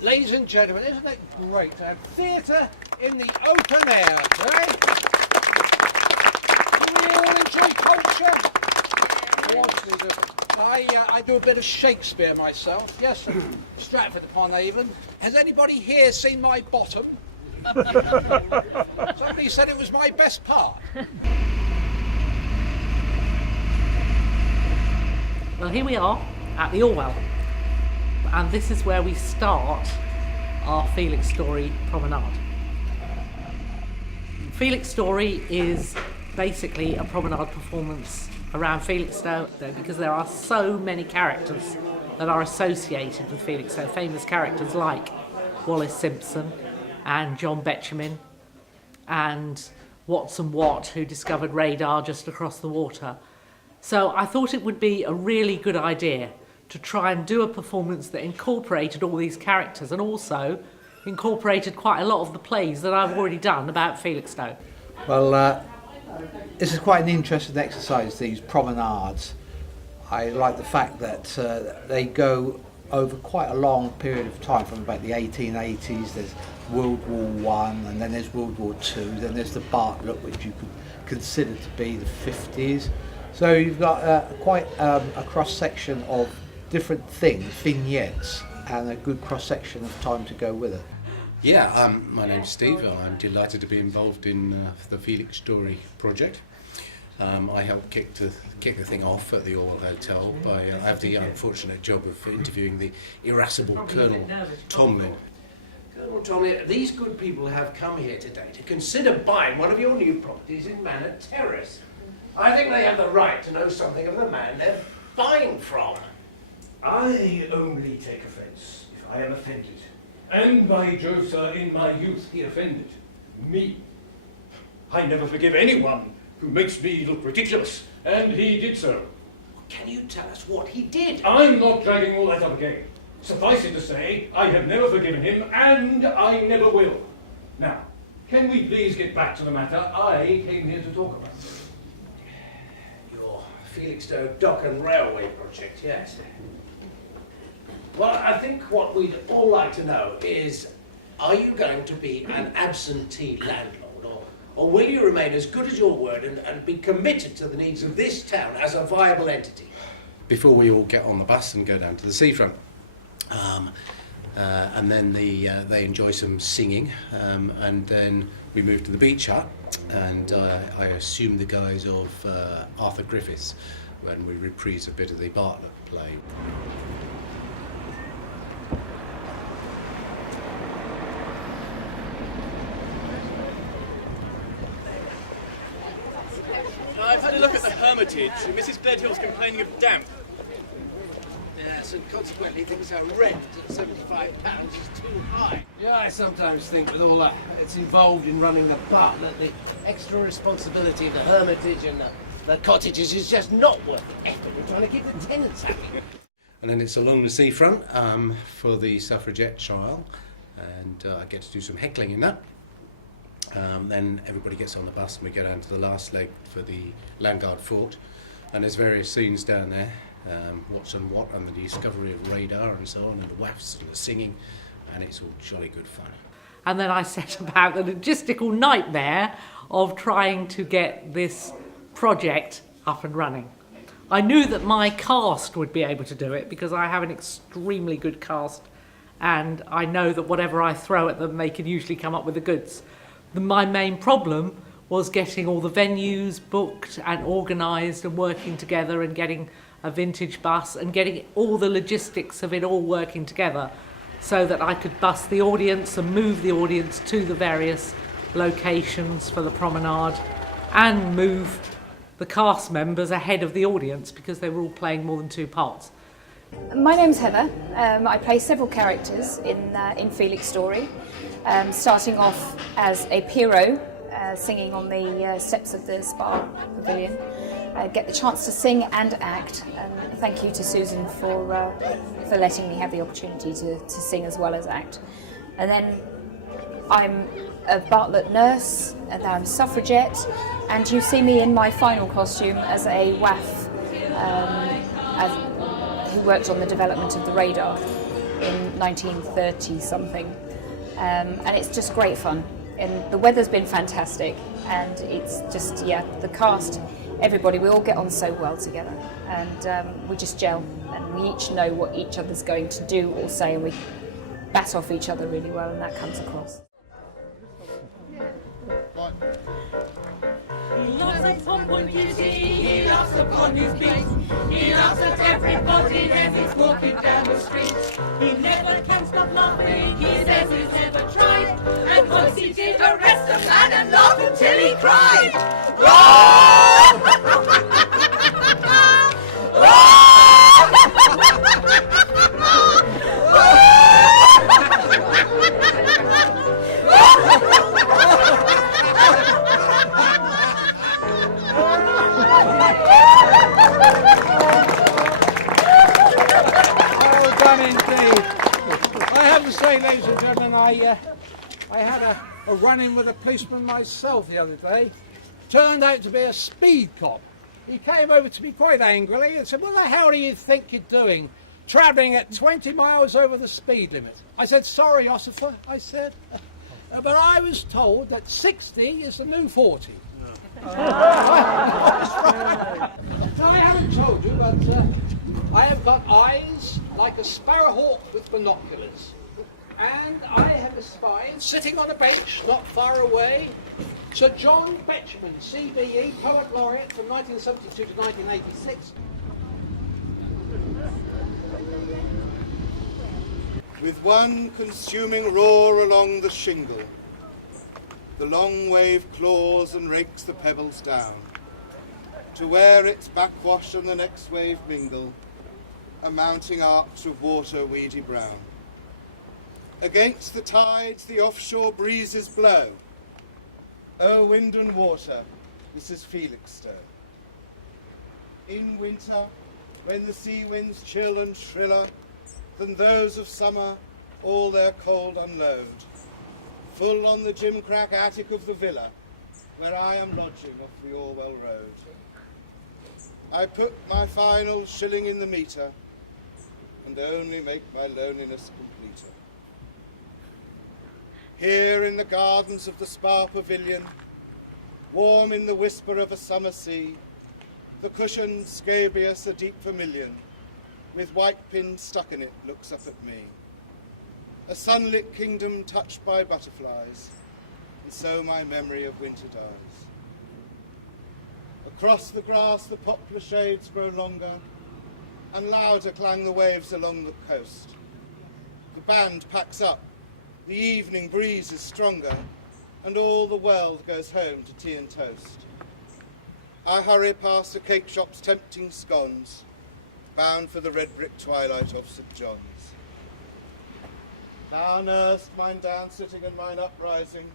Ladies and gentlemen, isn't it great to have theatre in the open air, eh? Do we all enjoy culture? I do a bit of Shakespeare myself, yes, from Stratford upon Avon. Has anybody here seen my bottom? Somebody said it was my best part. Well, here we are at the Orwell, and this is where we start our Felixstory promenade. Felixstory is basically a promenade performance around Felixstowe because there are so many characters that are associated with Felixstowe, famous characters like Wallace Simpson and John Betjeman and Watson Watt, who discovered radar just across the water. So I thought it would be a really good idea to try and do a performance that incorporated all these characters and also incorporated quite a lot of the plays that I've already done about Felixstowe. Well, this is quite an interesting exercise, these promenades. I like the fact that they go over quite a long period of time, from about the 1880s. There's World War I, and then there's World War II, then there's the Bartlett, which you could consider to be the 50s. So you've got quite a cross-section of different things, vignettes, and a good cross-section of time to go with it. Yeah, my name's Steve. I'm delighted to be involved in the Felixstory project. I helped kick the thing off at the Orwell Hotel by I have the unfortunate job of interviewing the irascible Colonel Tomlin. Colonel Tomlin, these good people have come here today to consider buying one of your new properties in Manor Terrace. I think they have the right to know something of the man they're buying from. I only take offence if I am offended. And by Jove, sir, in my youth he offended me. I never forgive anyone who makes me look ridiculous, and he did so. Can you tell us what he did? I'm not dragging all that up again. Suffice it to say, I have never forgiven him, and I never will. Now, can we please get back to the matter I came here to talk about? Your Felixstowe Dock and Railway project, yes. Well, I think what we'd all like to know is, are you going to be an absentee landlord, or will you remain as good as your word and be committed to the needs of this town as a viable entity? Before we all get on the bus and go down to the seafront, and then they enjoy some singing, and then we move to the beach hut, and I assume the guise of Arthur Griffiths when we reprise a bit of the Bartlett play. I've had a look at the Hermitage, and Mrs. Gledhill's complaining of damp. Yes, and consequently thinks our rent at £75 is too high. Yeah, I sometimes think with all that it's involved in running the Bartlett, the extra responsibility of the Hermitage and the cottages is just not worth the effort of trying to keep the tenants happy. And then it's along the seafront for the suffragette trial, and I get to do some heckling in that. Then everybody gets on the bus and we go down to the last leg for the Landguard Fort, and there's various scenes down there, Watson Watt and the discovery of radar and so on, and the wafts and the singing, and it's all jolly good fun. And then I set about the logistical nightmare of trying to get this project up and running. I knew that my cast would be able to do it because I have an extremely good cast, and I know that whatever I throw at them, they can usually come up with the goods. My main problem was getting all the venues booked and organised and working together, and getting a vintage bus and getting all the logistics of it all working together so that I could bus the audience and move the audience to the various locations for the promenade and move the cast members ahead of the audience because they were all playing more than two parts. My name's Heather. I play several characters in Felixstory, starting off as a Pierrot, singing on the steps of the Spa Pavilion. Get the chance to sing and act, and thank you to Susan for letting me have the opportunity to sing as well as act. And then I'm a Bartlett nurse, and I'm a suffragette, and you see me in my final costume as a WAF who worked on the development of the radar. in 1930 something, and it's just great fun. And the weather's been fantastic, and it's just, yeah, the cast, everybody, we all get on so well together, and we just gel, and we each know what each other's going to do or say, and we bat off each other really well, and that comes across. He laughs at Pompon Beauty, he laughs upon his beat, he laughs at everybody as he's walking down the street. He never can stop laughing, he says he's never tried, and once he did arrest a man and laugh until he cried. Ladies and gentlemen, I had a run-in with a policeman myself the other day. Turned out to be a speed cop. He came over to me quite angrily and said, "What the hell do you think you're doing, travelling at 20 miles over the speed limit?" I said, "Sorry, officer," I said, "but I was told that 60 is the new 40. No. I haven't told you, but I have got eyes like a sparrowhawk with binoculars. And I have espied, sitting on a bench not far away, Sir John Betjeman, CBE, Poet Laureate from 1972 to 1986. With one consuming roar along the shingle, the long wave claws and rakes the pebbles down, to where its backwash and the next wave mingle, a mounting arcs of water weedy brown. Against the tides the offshore breezes blow. O wind and water, this is Felixstory. In winter, when the sea winds chill and shriller than those of summer, all their cold unload, full on the gimcrack attic of the villa, where I am lodging off the Orwell Road. I put my final shilling in the meter, and only make my loneliness completer. Here in the gardens of the Spa Pavilion, warm in the whisper of a summer sea, the cushioned scabious, a deep vermilion, with white pins stuck in it, looks up at me. A sunlit kingdom touched by butterflies, and so my memory of winter dies. Across the grass the poplar shades grow longer, and louder clang the waves along the coast. The band packs up, the evening breeze is stronger, and all the world goes home to tea and toast. I hurry past the cake shop's tempting scones, bound for the red brick twilight of St. John's. Thou knowest mine down sitting and mine uprising,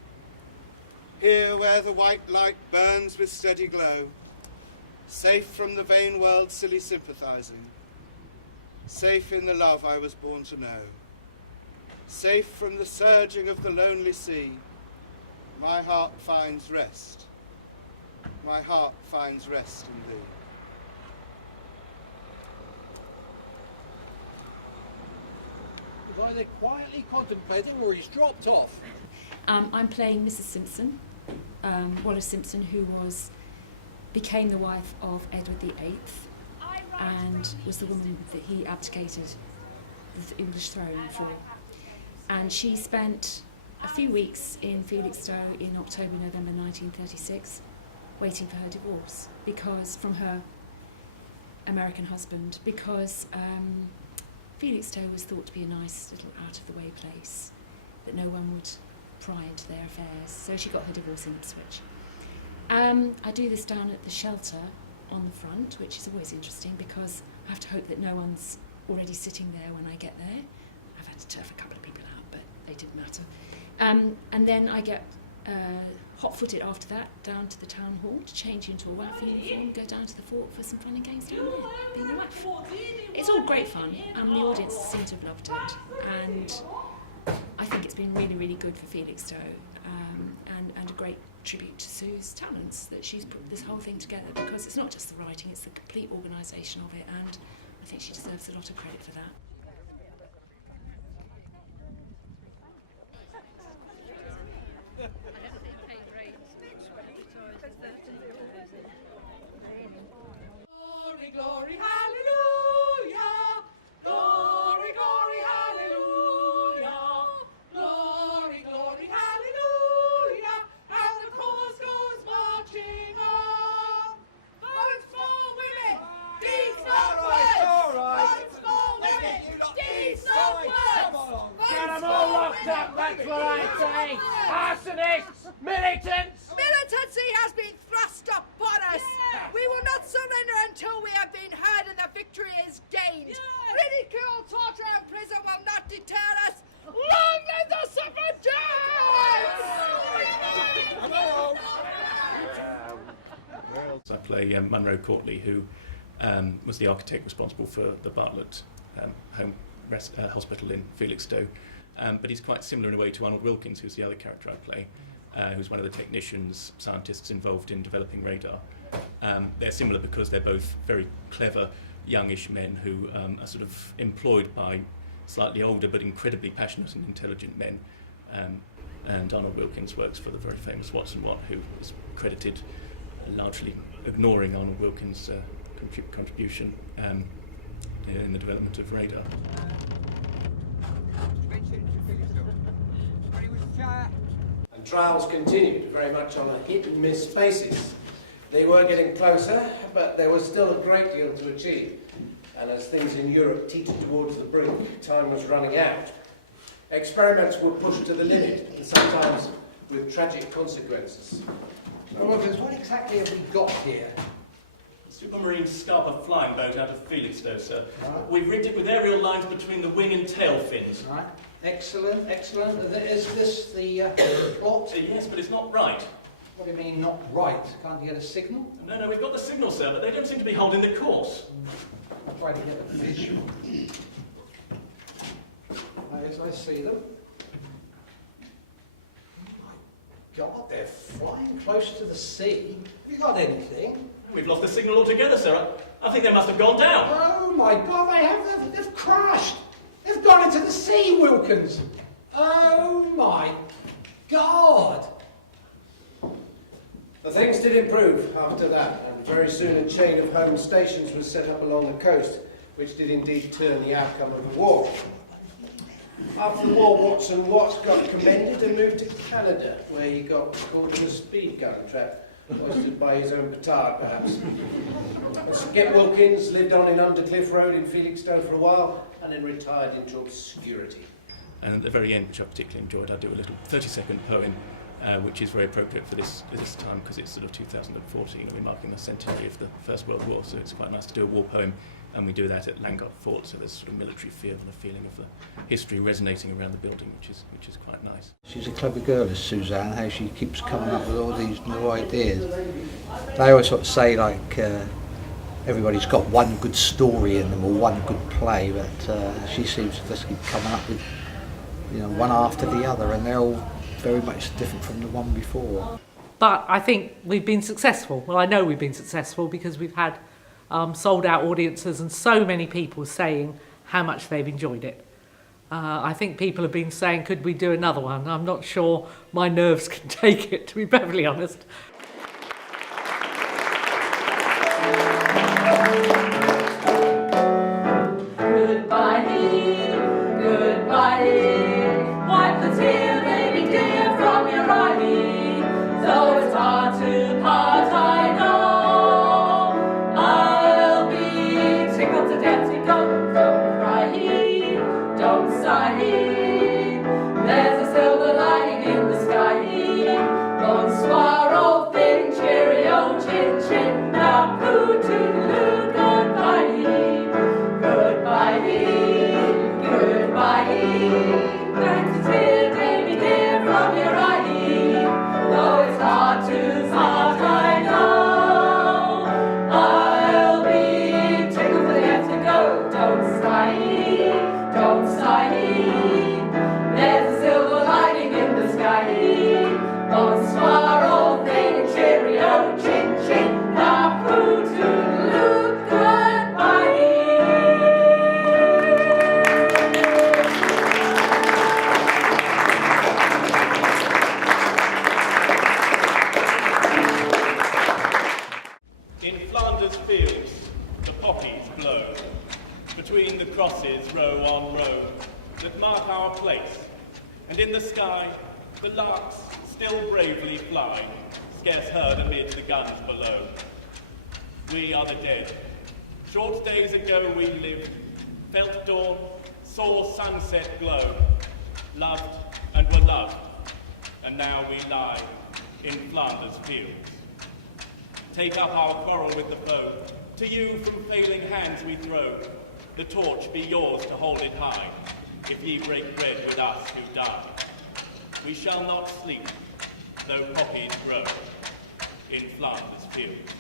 here where the white light burns with steady glow, safe from the vain world's silly sympathizing, safe in the love I was born to know. Safe from the surging of the lonely sea, my heart finds rest. My heart finds rest in thee. Was either quietly contemplating or he's dropped off? I'm playing Mrs. Simpson, Wallace Simpson, who became the wife of Edward VIII and was the woman that he abdicated the English throne for. And she spent a few weeks in Felixstory in October, November 1936, waiting for her divorce from her American husband, because Felixstory was thought to be a nice little out-of-the-way place that no one would pry into their affairs. So she got her divorce in Ipswich. I do this down at the shelter on the front, which is always interesting because I have to hope that no one's already sitting there when I get there. I've had to turf a couple of people out, but they didn't matter. And then I get hot-footed after that down to the town hall to change into a WAF uniform, go down to the fort for some fun and games down there, being a WAF. It's all great fun, and the audience seem to have loved it. And I think it's been really, really good for Felixstory, and a great tribute to Sue's talents that she's put this whole thing together, because it's not just the writing, it's the complete organisation of it, and I think she deserves a lot of credit for that. Glory, glory, hallelujah! Glory, glory, hallelujah! Glory, glory, hallelujah! And the chorus goes marching on. Votes for women, deeds not words. Votes for women, deeds not words. Get them all locked up, that's what I say. Arsonists, militants. Militancy has been thrust upon us. We will not surrender until we have been heard and the victory is gained. Ridicule, torture and prison will not deter us. Long live the suffragettes! I play Munro Courtley, who was the architect responsible for the Bartlett Hospital in Felixstowe. But he's quite similar in a way to Arnold Wilkins, who's the other character I play, who's one of the technicians, scientists involved in developing radar. They're similar because they're both very clever, youngish men who are sort of employed by slightly older but incredibly passionate and intelligent men. And Arnold Wilkins works for the very famous Watson Watt, who is credited largely ignoring Arnold Wilkins' contribution in the development of radar. And trials continued very much on a hit and miss basis. They were getting closer, but there was still a great deal to achieve. And as things in Europe teetered towards the brink, time was running out. Experiments were pushed to the limit, and sometimes with tragic consequences. So, Wilkins, what exactly have we got here? Supermarine scupper flying boat out of Felixstowe, sir. Right. We've rigged it with aerial lines between the wing and tail fins. Right. Excellent, excellent. Is this the plot? Yes, but it's not right. What do you mean, not right? Can't you get a signal? No, we've got the signal, sir, but they don't seem to be holding the course. I'll try to get a visual. As I see them. Oh my God, they're flying close to the sea. Have you got anything? We've lost the signal altogether, sir. I think they must have gone down. Oh my God, they've crashed. They've gone into the sea, Wilkins. Oh my God. The things did improve after that, and very soon a chain of home stations was set up along the coast, which did indeed turn the outcome of the war. After the war, Watson Watt got commended and moved to Canada, where he got caught in a speed gun trap, hoisted by his own petard, perhaps. Skip Wilkins lived on in Undercliff Road in Felixstowe for a while, and then retired into obscurity. And at the very end, which I particularly enjoyed, I do a little 30-second poem, which is very appropriate for this time because it's sort of 2014 and we're marking the centenary of the First World War, so it's quite nice to do a war poem, and we do that at Langott Fort, so there's sort of military feel and a feeling of the history resonating around the building, which is quite nice. She's She's a clever girl, is Suzanne, how she keeps coming up with all these new ideas. They always sort of say, like, everybody's got one good story in them or one good play, but she seems to just keep coming up with, one after the other, and they're all very much different from the one before. But I think we've been successful. Well, I know we've been successful because we've had sold out audiences and so many people saying how much they've enjoyed it. I think people have been saying, could we do another one? I'm not sure my nerves can take it, to be perfectly honest. Goodbye, goodbye, wipe the tear, baby dear, from your eye. Though it's hard to part, I know I'll be tickled to death to go. Don't cry, don't sigh, there's a silver lining in the sky. Bonsoir, old thing, cheerio, chin chin, now poo toodaloo, goodbye, goodbye, wipe the tear, baby dear, from your eye. Though it's hard to part, I know I'll be tickled to death to go. Don't sigh, don't sigh, there's a silver lining in the sky. Bonsoir, old thing, cheerio, chin chin, now poo toodaloo, goodbye. up our place, and in the sky the larks still bravely fly, scarce heard amid the guns below. We are the dead. Short days ago we lived, felt dawn, saw sunset glow, loved and were loved, and now we lie in Flanders fields. Take up our quarrel with the foe, to you from failing hands we throw, the torch be yours to hold it high, if ye break bread with us who die. We shall not sleep, though poppies grow in Flanders fields.